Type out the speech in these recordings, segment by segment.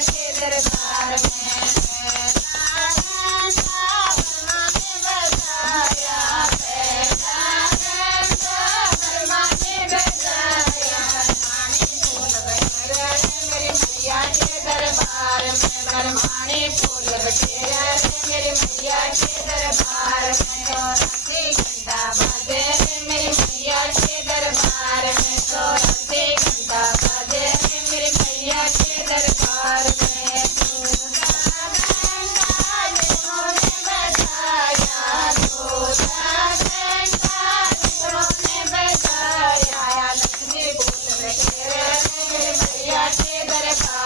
के दरबार में बरमाने फूल बखेरा मेरी मैया के दरबार में चौरासी घंटा बाजे मेरी मैया के दरबार में चौरासी घंटा बाजे मेरी मैया के दरबार में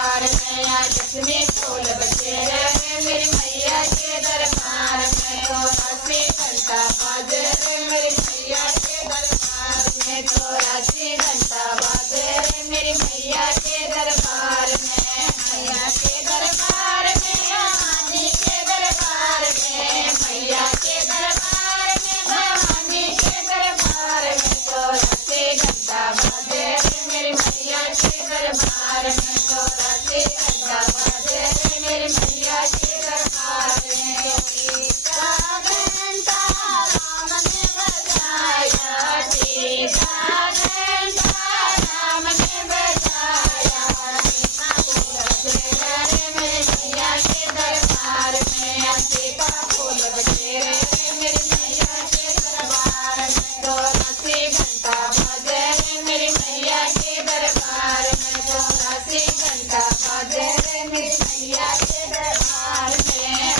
लक्ष्मी फूल बखेरे मेरी मैया के दरबार में चौरासी घंटा बाजे मेरी मैया के दरबार में चौरासी घंटा बाजे मेरी मैया के दरबार में मैया के दरबार में भवानी के दरबार में मैया के दरबार में भवानी के दरबार में चौरासी घंटा बाजे मेरी मैया के दरबार में चौरासी घंटा बाजे मेरी मैया के दरबार में टीका घंटा राम ने बजाया टीका घंटा राम ने बजाया टीका मेरी मैया के दरबार में टीका फूल बखेरे मेरी मैया के दरबार में चौरासी घंटा बाजे मेरी मैया के दरबार में चौरासी घंटा बाजे मेरी मैया के दरबार में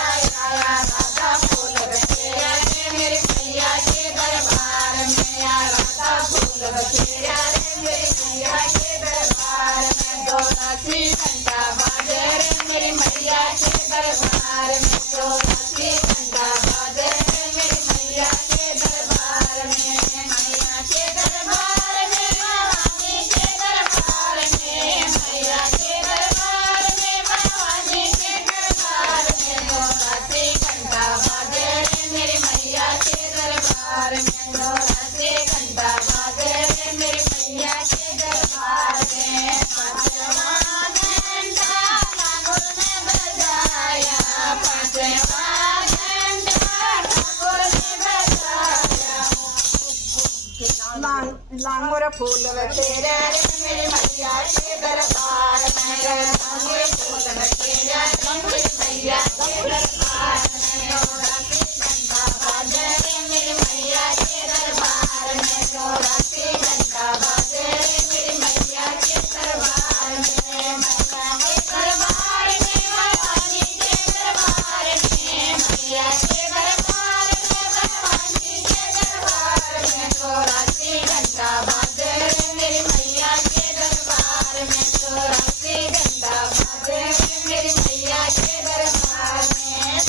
राधा फूल बखेरा मेरी मैया के दरबार में राधा फूल बखेरा मेरी मैया के दरबार में चौरासी घंटा बाजे मेरी मैया के दरबार में चौरासी घंटा बाजे मेरी मैया के दरबार में मैया के दरबार में भवानी के दरबार में मैया के दरबार में भवानी के दरबार में चौरासी घंटा बाजे मेरी मैया के दरबार में चौरासी घंटा बाजे मेरी मैया के दरबार में पांचवा घंटा ठाकुर ने बजाया पांचवा घंटा ठाकुर ने बजाया लांगुर फूल बखेरे मेरी मैया के दरबार में लांगुर फूल बखेरे मेरी मैया के दरबार में चौरासी घंटा बाजे मेरी मैया के दरबार में चौरासी घंटा बाजे मेरी मैया के दरबार में मैया के दरबार में भवानी के दरबार में मैया के दरबार में भवानी के दरबार में चौरासी घंटा बाजे मेरी मैया के दरबार में चौरासी घंटा बाजे मेरी मैया के दरबार में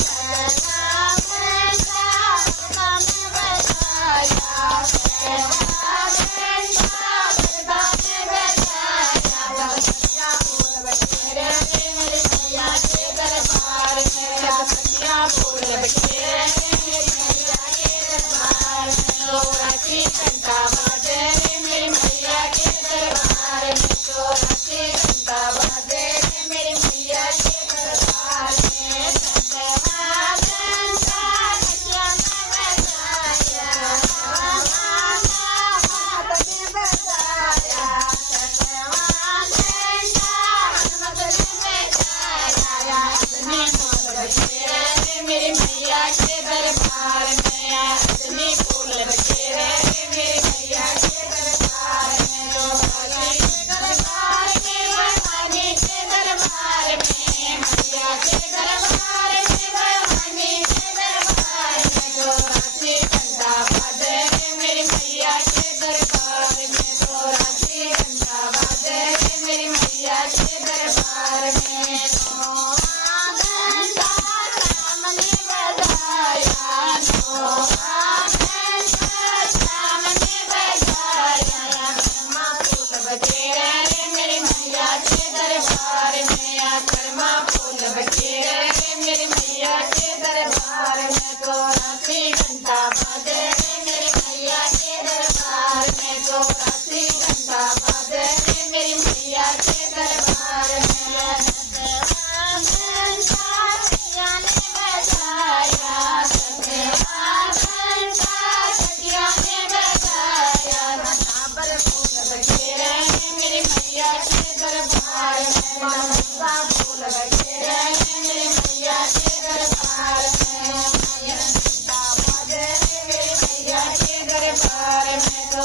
दरबार में तो